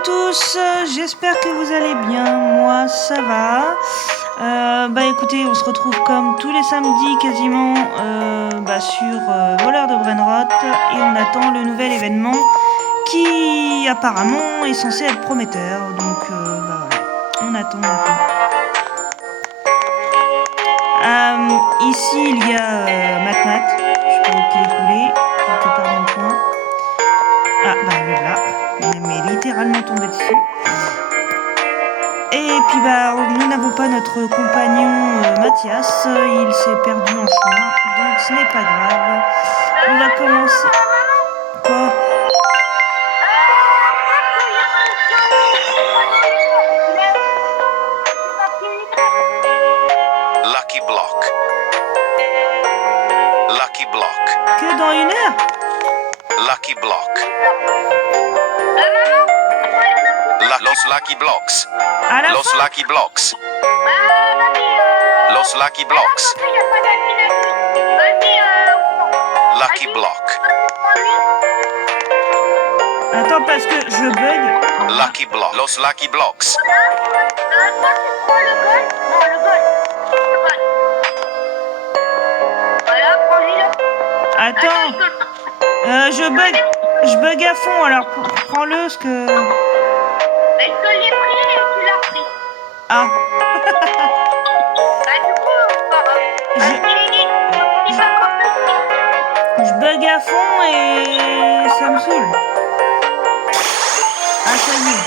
à tous, j'espère que vous allez bien, moi ça va. Écoutez, on se retrouve comme tous les samedis quasiment sur Voleur de Brainrot et on attend le nouvel événement qui apparemment est censé être prometteur, donc voilà, on attend. Ici il y a Mat, je peux qu'il est coulé quelque part dans le coin. Ah bah le voilà, il m'est littéralement tombé dessus. Et puis nous n'avons pas notre compagnon Mathias, il s'est perdu en chemin, donc ce n'est pas grave. On va commencer. Quoi? Lucky Block. Lucky Block. Que dans une heure? Lucky Block. Los Lucky Blocks. À la Los fin? Lucky Blocks. Los Lucky Blocks. Lucky Block. Attends, parce que je bug. Lucky Block. Los Lucky Blocks. Attends, je bug à fond, alors prends-le, ce que... Mais je te l'ai pris et tu l'as pris. Ah. Je bug à fond et ça me saoule. Ah, ça y est.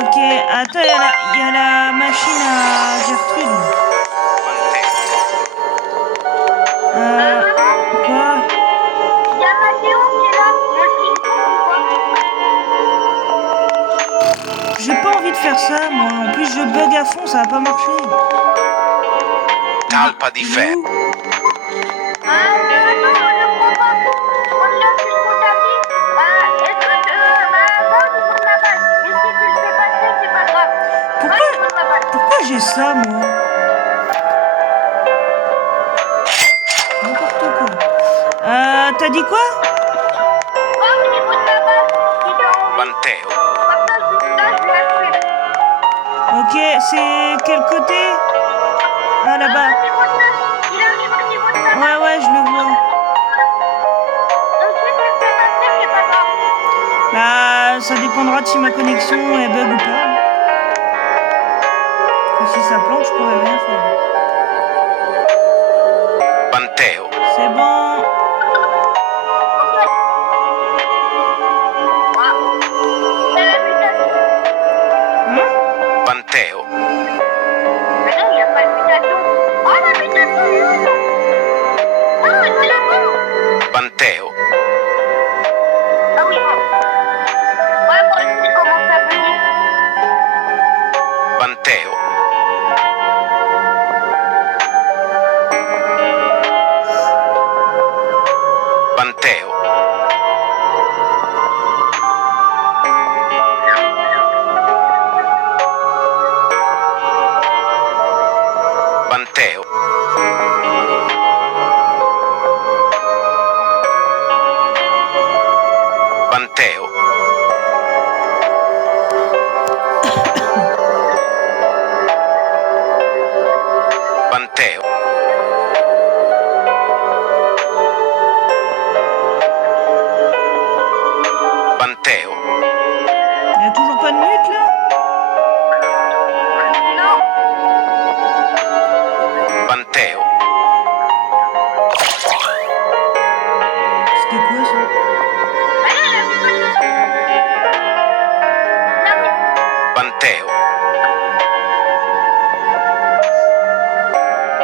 Ok, attends, il y a la machine à Gertrude. Quoi? Il y a Mathéo qui est là. J'ai pas envie de faire ça, moi. En plus, je bug à fond, ça va pas marcher. Talpa di fer. Pourquoi j'ai ça, moi? N'importe quoi. T'as dit quoi? Matteo. Ok, c'est quel côté? Ah, là-bas. Ouais, je le vois. Bah, ça dépendra de si ma connexion est bug ou pas. Et si ça plante, je pourrais rien faire. Matteo. C'est bon. Matteo. Mais non, il n'y a pas de mutation. Oh, la mutation! Ah, il l'a pas! Matteo. Ah oui, bon. Ouais, bon, je commence à venir. Matteo. Matteo. Matteo. Matteo. Matteo. Matteo. Il y a toujours pas de mute, là? Non. Matteo. C'était quoi, ça? Mais là, la mutation. Matteo.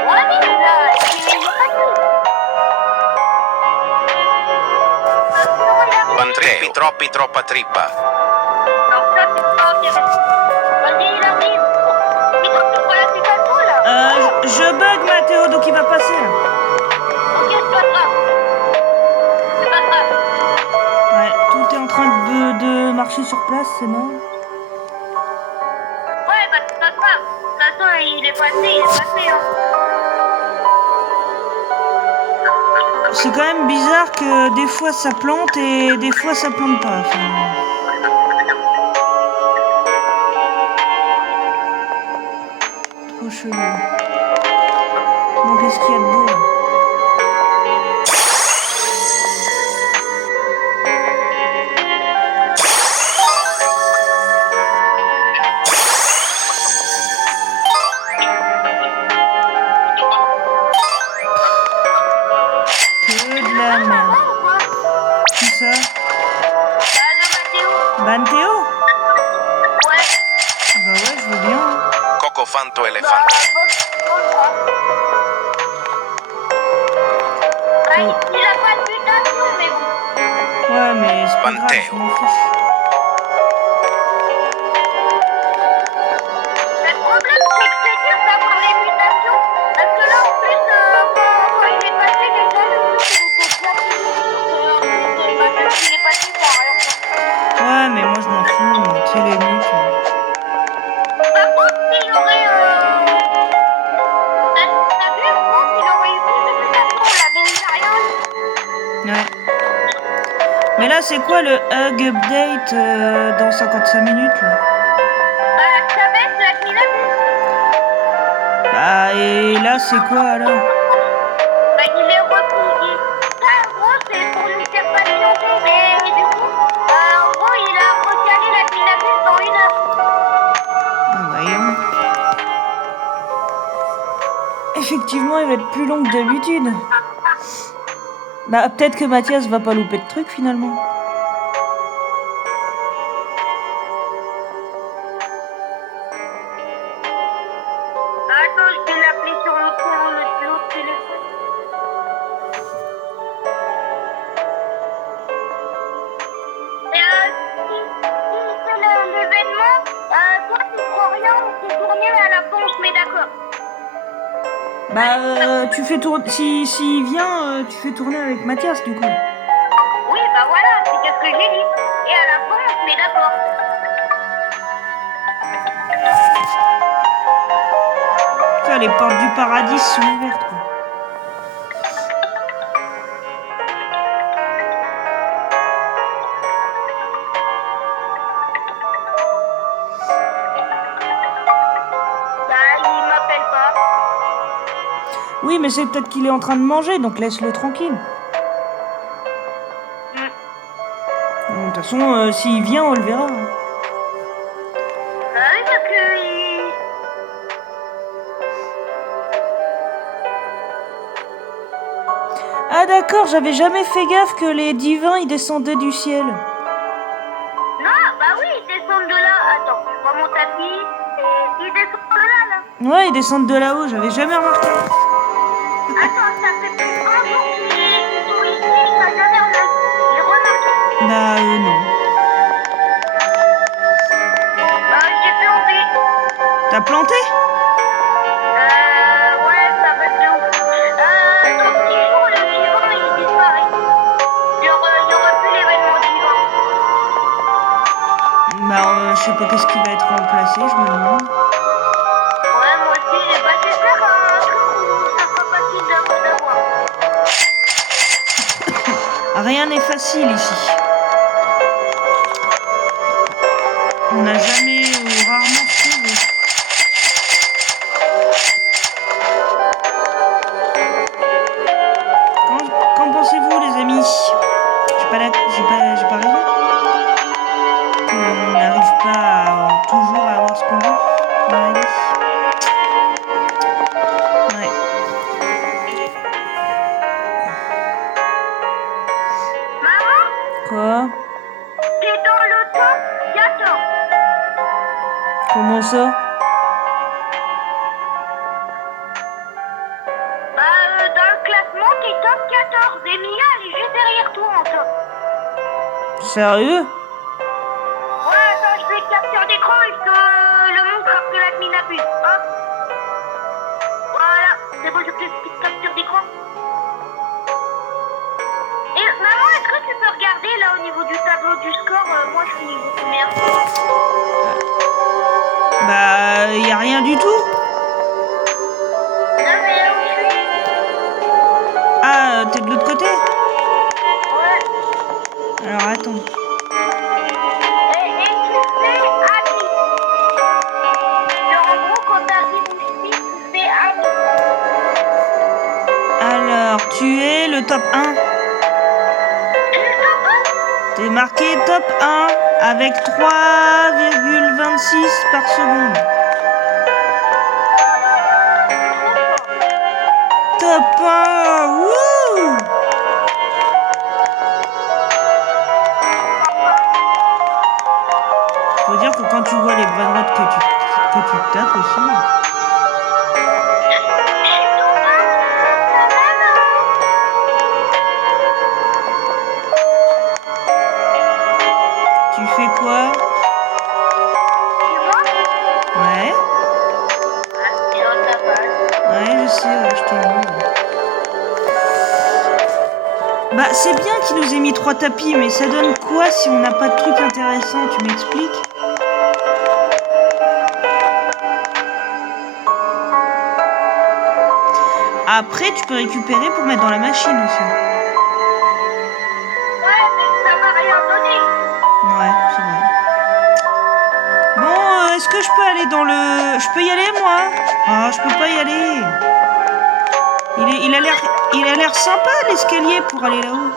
Ouais, mais là, il est Matteo. Troppi troppa trippa. Non, ça, c'est pas intéressant. Vas-y, il arrive. Mais donc, c'est quoi la mutation, là? Je bug, Mathéo, donc il va passer, là. Ok, c'est pas grave. C'est pas grave. Ouais, tout est en train de marcher sur place, c'est mort. Ouais, bah, c'est pas grave. De toute façon, il est passé, hein. c'est quand même bizarre que des fois ça plante et des fois ça plante pas. Enfin... Trop chelou. Bon, qu'est-ce qu'il y a de beau là? Que de la merde. Qui ça? Banteo? Ouais. Bah ouais, je veux bien. Hein. Cocofanto elefante. Il a pas de mutation, mais bon. Ouais, mais c'est pas grave, je m'en fiche. Le problème, c'est que c'est dur d'avoir les mutations. Parce que là, en plus, quand il est passé, déjà, le truc, il était bien fini. Donc, maintenant qu'il est passé, ça n'a rien fait. Ouais, mais moi je m'en fous, moi. Tu sais, les mutes. Par contre, s'il aurait... T'as vu, je pense qu'il aurait eu plus de mutations, là, mais il n'a rien eu. Ouais. Mais là, c'est quoi le hug update dans 55 minutes là? Bah, ça baisse la Minapus. Bah, et là, c'est quoi alors? Bah, il est repris. Ça, en gros, c'est pour lui faire patienter. Mais du coup, en gros, il a recalé la Minapus dans 1 heure. Ah, voyons. Effectivement, il va être plus long que d'habitude. Bah, peut-être que Mathias va pas louper de trucs finalement. Attends, je vais l'appeler sur l'autre téléphone. Et si c'est l'événement, toi tu prends rien, on s'est tourné à la ponche, mais d'accord. Bah, tu fais tourner. S'il vient, tu fais tourner avec Mathias du coup. Oui, bah voilà, c'est ce que j'ai dit. Et à la ponche, mais d'accord. Putain, les portes du paradis sont ouvertes quoi. Bah, il m'appelle pas. Oui, mais c'est peut-être qu'il est en train de manger, donc laisse-le tranquille. De toute façon, s'il vient, on le verra. Hein. Bah oui, parce que Ah d'accord, j'avais jamais fait gaffe que les divins ils descendaient du ciel. non, bah oui, ils descendent de là. Attends, je vois mon tapis. Ils descendent de là. Ouais, ils descendent de là-haut, j'avais jamais remarqué. Attends, ça fait plus de 1 jour qu'ils sont ici, ça jamais j'ai remarqué. Bah non. Bah, j'ai planté. T'as planté? Ouais, ça va de ouf. Dans 6 jours, le divin, il disparaît. Il y aura plus l'événement divin. Bah je sais pas qu'est-ce qui va être remplacé, je me demande. Ouais, moi aussi, bah j'espère un truc où ça sera facile d'avoir. Rien n'est facile ici. On n'a jamais ou rarement trouvé. Qu'en pensez-vous les amis? J'ai pas raison. On n'arrive pas toujours à avoir ce qu'on veut dans la vie. Ouais. Maman, Quoi? t'es dans le top 14. Comment ça? Bah, dans le classement, t'es top 14. Et Mia, elle est juste derrière toi en top. Sérieux? Ouais, attends, je fais capture d'écran et je te le montre après la Minapus. Hop. Voilà, c'est bon, je fais une petite capture d'écran. Et maman, est-ce que tu peux regarder là au niveau du tableau du score? Moi, je suis niveau combien? Bah, y a rien du tout. Non, mais là où je suis. Ah, t'es de l'autre côté? attendre. Et tu fais ami. Genre, en gros, quand t'arrives où je suis, tu fais ami. Alors, tu es le top 1. T'es marqué top 1 avec 3,26 par seconde. Top 1, wouh! Faut dire que quand tu vois les brainrots que tu tapes aussi. Tu fais quoi? Ouais. Ouais, je sais, ouais, je t'ai vu. Bah, c'est bien qu'il nous ait mis 3 tapis, mais ça donne quoi si on n'a pas de truc intéressant? Tu m'expliques? Après, tu peux récupérer pour mettre dans la machine aussi. Ouais, mais ça m'a rien donné. Ouais, c'est vrai. Bon, est-ce que je peux aller dans le... Je peux y aller, moi? Ah, je peux pas y aller. Il a l'air sympa, l'escalier, pour aller là-haut.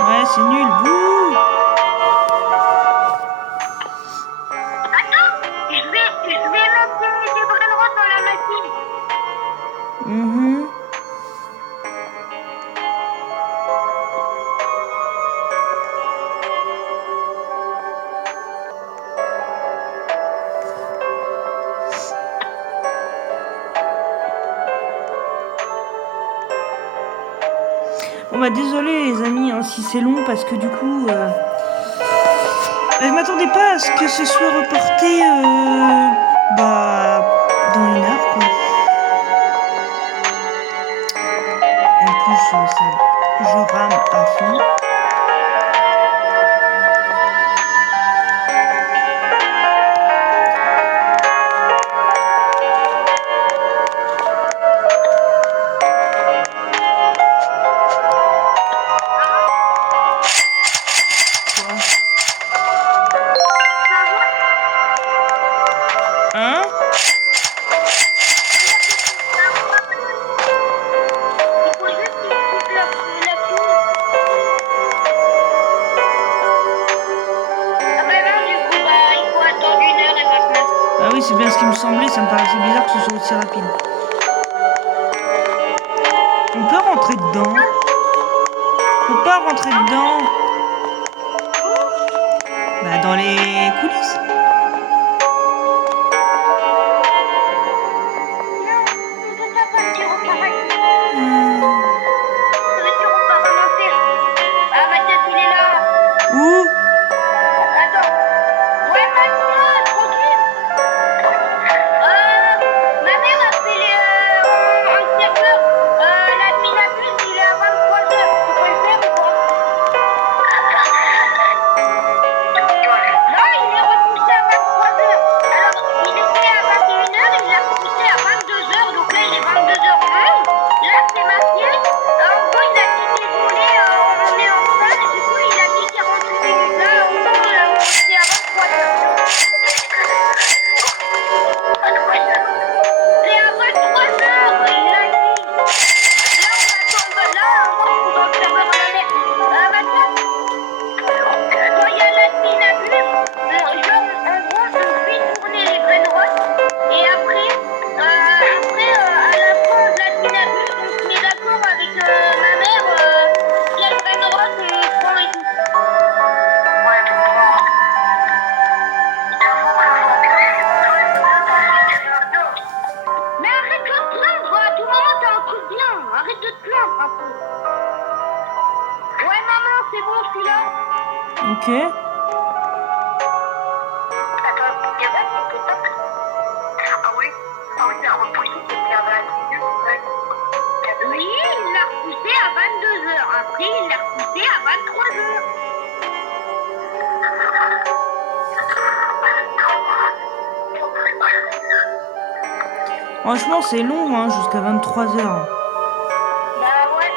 Ouais, c'est nul. Bouh! Attends, je vais lancer des brainrots dans la machine. Mhm. Bon bah désolé les amis hein, si c'est long parce que du coup je m'attendais pas à ce que ce soit reporté dans 1 heure quoi. En plus je rame à fond. Hein? Il faut juste qu'il quitte la pile. Ah bah non, du coup, bah, il faut attendre 1 heure et maintenant. Ah oui c'est bien ce qui me semblait, ça me paraissait bizarre que ce soit aussi rapide. On peut rentrer dedans? On peut pas rentrer dedans? Bah dans les coulisses. Non, on peut pas partir au paradis. Ça veut dire on peut remonter. Ah, Mathias, il est là. Où? Attends. Ouais, Mathias, tranquille. Ma mère a fait un serveur. L'admin abuse, il est à 23h. Tu peux le faire ou pas? Non, il est repoussé à 23h. Alors, il était à 21h, il l'a repoussé à 22h. Donc là, il est 22h11. Là, c'est ma pièce. En gros, il a dit désolé, on est en panne. Et du coup, il a mis 48 minutes. Là, en gros, c'est à 23h. C'est à 23h, il a dit. Là, on attend. Là, moi, je suis dans le serveur à ma mère. Mathias, quand il y a l'admin abuse, genre, en gros, on fait tourner les brainrots. Et après, à la fin de l'admin abuse, on se met d'accord avec ma mère quel brainrot on prend et tout. Ouais, je comprends. Mais arrête de te plaindre, à tout moment t'as un truc bien, arrête de te plaindre un peu. Ouais maman, c'est bon, je suis là. Ok. Attends, c'est vrai, c'était pas... Ah oui, c'est un repoussé qui était à 22h. Oui, il l'a repoussé à 22h, après il l'a repoussé à 23h. Franchement c'est long hein, jusqu'à 23h. Bah ouais.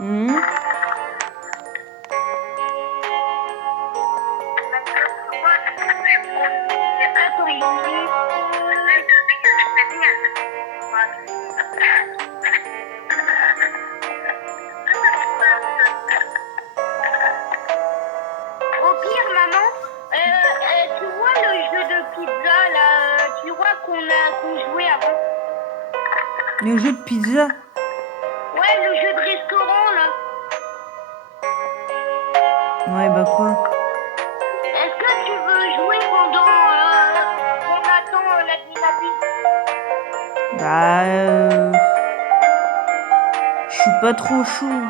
Mhm. Attends, il Au pire, maman, tu vois le jeu de pizza là, tu vois qu'on jouait avant. Le jeu de pizza. Ouais, le jeu de restaurant là. Ouais, bah quoi? Est-ce que tu veux jouer pendant qu'on attend la dynamite? Bah, je suis pas trop chaud.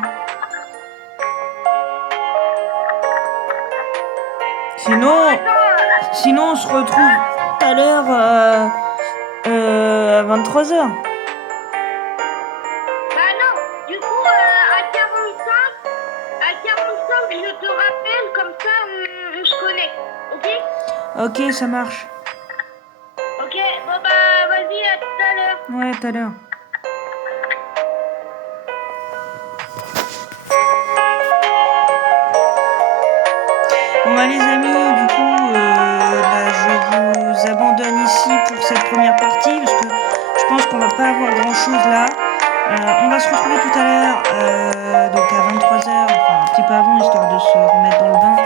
Sinon on se retrouve tout à l'heure à 23h. Bah non, du coup, à 45, je te rappelle, comme ça on se connecte, ok? Ok, ça marche. Ok, bon bah vas-y, à tout à l'heure. Ouais, tout à l'heure. Bon bah les amis, du coup, je vous abandonne ici pour cette première partie parce que je pense qu'on va pas avoir grand chose là. On va se retrouver tout à l'heure, donc à 23h, enfin un petit peu avant, histoire de se remettre dans le bain.